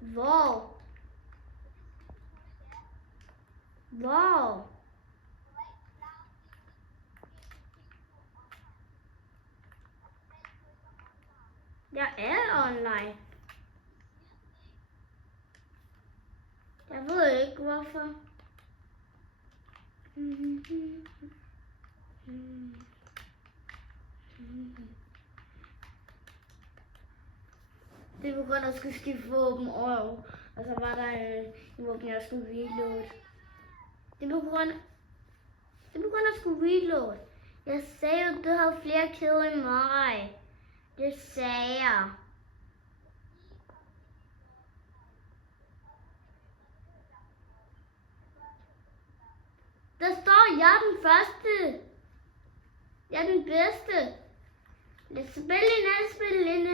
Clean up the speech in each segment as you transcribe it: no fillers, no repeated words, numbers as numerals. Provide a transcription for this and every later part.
Hvor? Hvor? Jeg er online. Jeg ved ikke hvorfor. Det er på grund af, at jeg skulle skifte våben og så var der en våben, jeg skulle reload. Det er på grund af, at jeg skulle reload. Jeg sagde jo, at du har flere kills end mig. Det sagde jeg. Der står, jeg er den første. Jeg er den bedste. Lad os spille en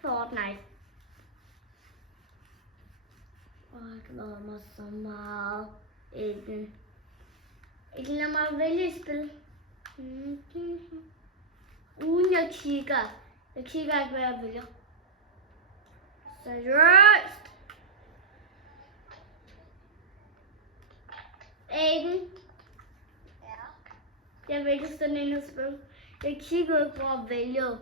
Fortnite. Jeg glæder mig så meget. Ikke lad mig vælge et spil. Uden jeg kigger. Jeg kigger ikke, hvad jeg vælger. Seriøst. Aiden. Jeg vælger sådan en at spil. Jeg kigger ikke, hvor jeg vælger.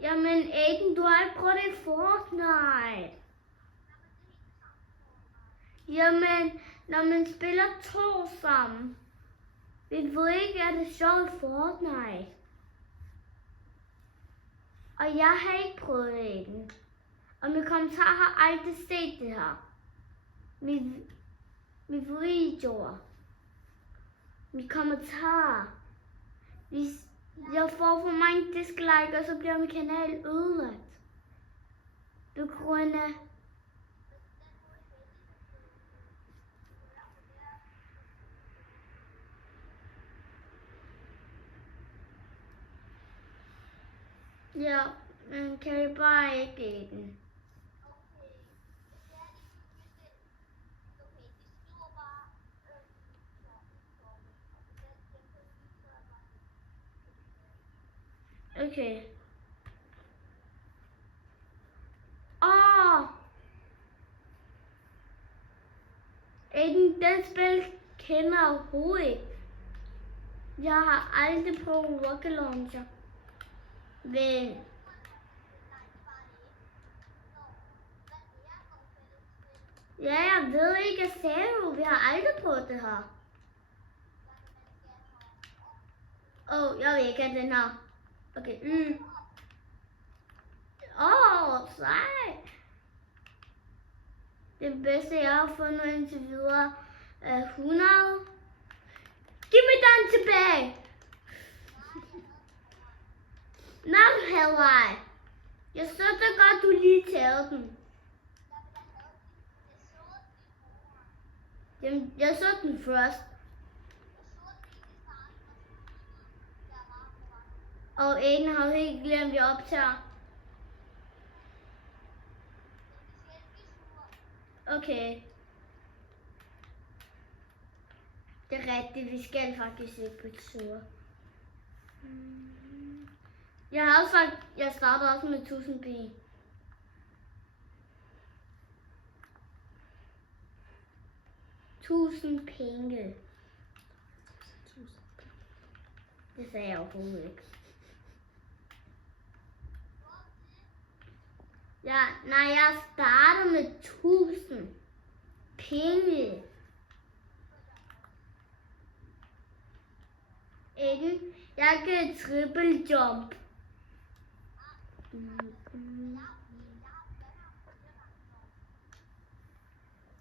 Jamen Aiden, du har ikke prøvet det i Fortnite. Jamen, når man spiller to sammen. Vi ved ikke, at det er sjovt i Fortnite. Og jeg har ikke prøvet det, Aiden. Og min kommentar har aldrig set det her. Min videoer. Min kommentar. Hvis jeg får for mange dislike, og så bliver min kanal ødelagt. På grund af... Ja, men kan jeg bare ikke give den? Okay. Aiden, den spil kender jeg overhovedet ikke. Jeg har aldrig prøvet Rocket Launcher. Men... Ja, jeg ved ikke, jeg sagde jo, vi har aldrig prøvet det her. Jeg ved ikke, at den her. Okay, sej. Det bedste, jeg har fundet indtil videre, er 100. Giv mig den tilbage. Not Hawaii. Jeg så da godt, du lige tager den. Jamen, jeg så den først. Og Aiden har helt glemt, at jeg optager. Okay. Det er rigtigt, vi skal faktisk ikke på tur. Jeg starter også med 1000 penge. 1000 penge. Det sagde jeg overhovedet ikke. Ja, nej, jeg starter med 1000 penge. Aiden, jeg kan triple jump.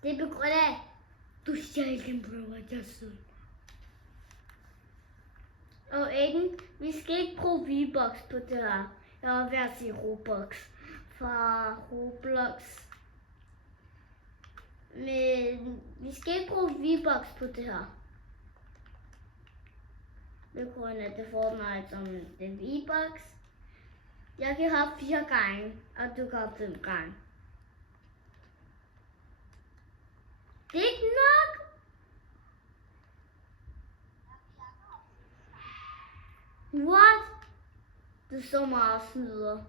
Det er på grund af, du stjal den, bro, at jeg så. Og Aiden, vi skal ikke bruge V-Bucks på det her. Jeg var ved at sige Robux fra Roblox. Men vi skal ikke bruge V-Bucks på det her. Det er grund af, det får mig som den V-Bucks. Jeg kan hoppe 4 gange, og du kan hoppe 5 gange. Det er ikke nok. What? Det er så meget snyder.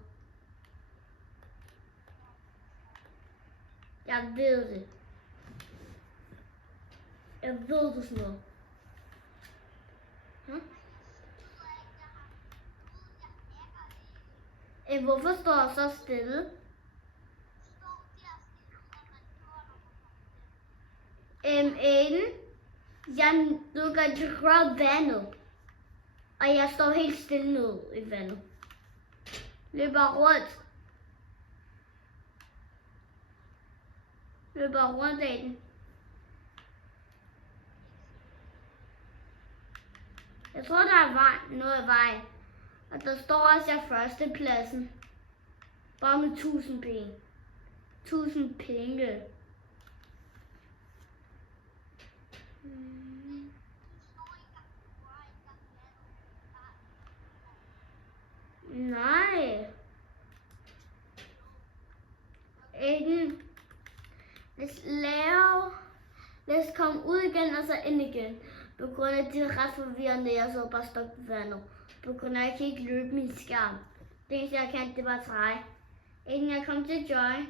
Jeg ved det. Jeg ved det sådan noget. Hvorfor står jeg så stille? Aiden, jeg lukker til vandet. Og jeg står helt stille nede i vandet. Løber rundt. Løber rundt af den. Jeg tror, der er noget af vejen. Og der står også jeg førstepladsen. Bare med 1000 penge. 1000 penge. Nej. Aiden. Lad os komme ud igen og så ind igen. På grund af det er ret forvirrende, jeg så bare stå på vandet. På grund af at jeg kan ikke løbe min skærm. Det eneste jeg kan, det var træ. Inden jeg kom til Joy.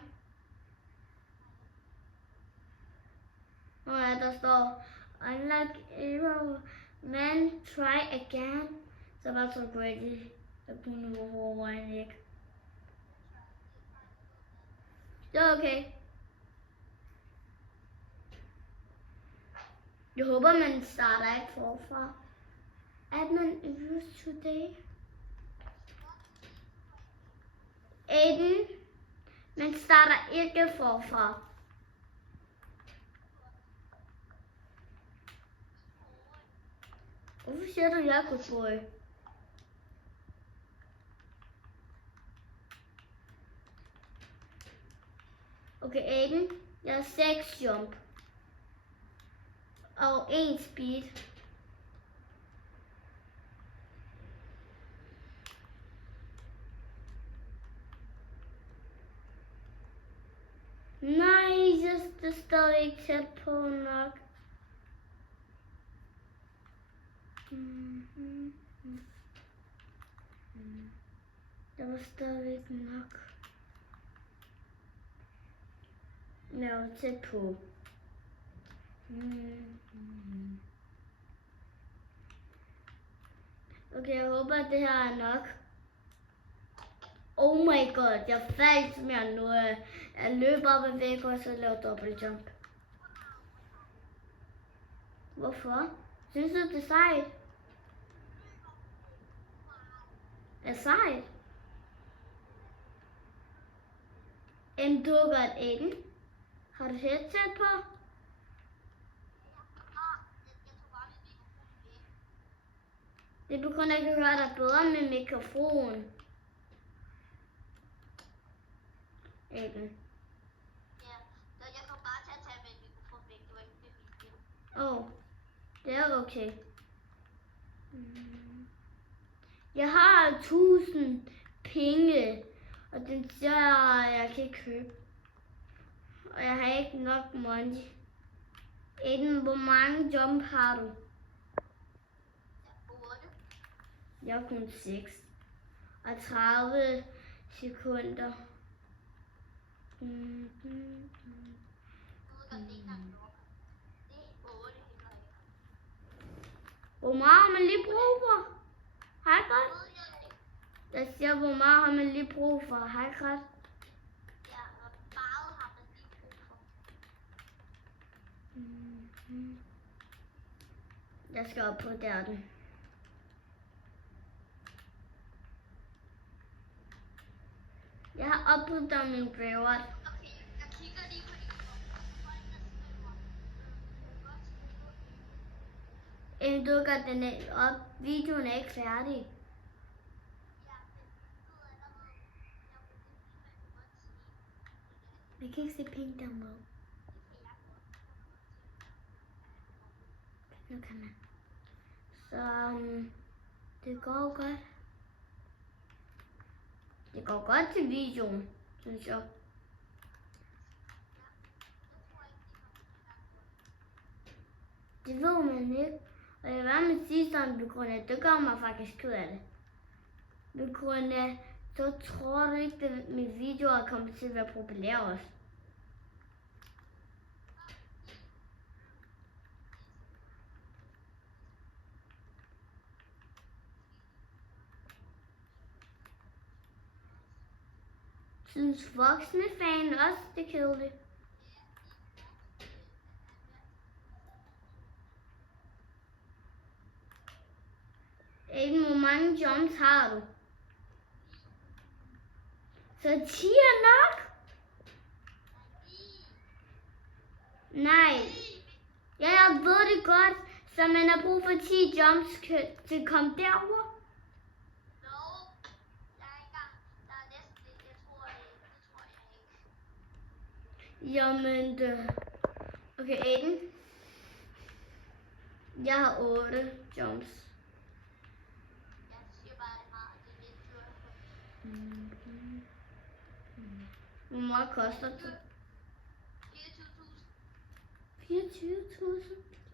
Og ja, der står unlock arrow, man, try again. Så var så great, jeg kunne overhovedet ikke. Det er okay. Jeg håber, man starter ikke forfra. At man use today. Aiden, man starter ikke forfra. Hvorfor siger du, jeg er good boy? Okay, Aiden, jeg har 6 jump. Og 1 speed. Nej, det står ikke tæt på nok. Der var stadigvæk nok. Jeg var tæt på. Okay, jeg håber, at det her er nok. Oh my god, jeg faldt mere nu. Jeg løber op ad væk og så laver dobbeltjump. Hvorfor? Synes du, det er sejt? Er sejt? Du har godt, Aiden. Har du headset på? Det er på grund af, at jeg kan høre dig bedre med mikrofon. Aiden. Ja, jeg får bare til at tage med mikrofon væk. Det var ikke det vigtige. Åh, det er okay. Jeg har 1000 penge, og den siger, jeg kan ikke købe. Og jeg har ikke nok money. Aiden, hvor mange jump har du? 8. Jeg har kun 6. Og 30 sekunder. Du ved godt, det er ikke nok nok. Det er 8 heller ikke. Hvor meget har man lige brug for? Hej, godt. Jeg siger, hvor meget har man lige brug for? Hej, godt. Ja, og meget har man lige brug for. Jeg skal op på den. Jeg har opdateret min reward. Okay, jeg kigger lige på de folk, der skriver. Du gør den op. Videoen er ikke færdig. Jeg kan ikke se penge der med. Nu kan man. Så det går godt. Det går godt til videoen, synes jeg. Det ved man ikke. Og jeg vil være med at sige sådan, på grund af, det gør mig faktisk ked af det. På grund af, så tror du ikke, at mine videoer kommer til at være populære også. Synes voksne fan også, det er kedeligt. Aiden, hvor mange jumps har du? Så 10 er nok? Nej. Ja, jeg ved det godt. Så man har brug for 10 jumps til at komme derover? No, jeg er ikke engang. Der er næsten lidt, jeg tror ikke. Jamen, okay, Aiden. Jeg har 8 jumps. Jeg siger bare, det er meget. Det er lidt dyrt. Hvor meget koster det? 24.000. 24.000?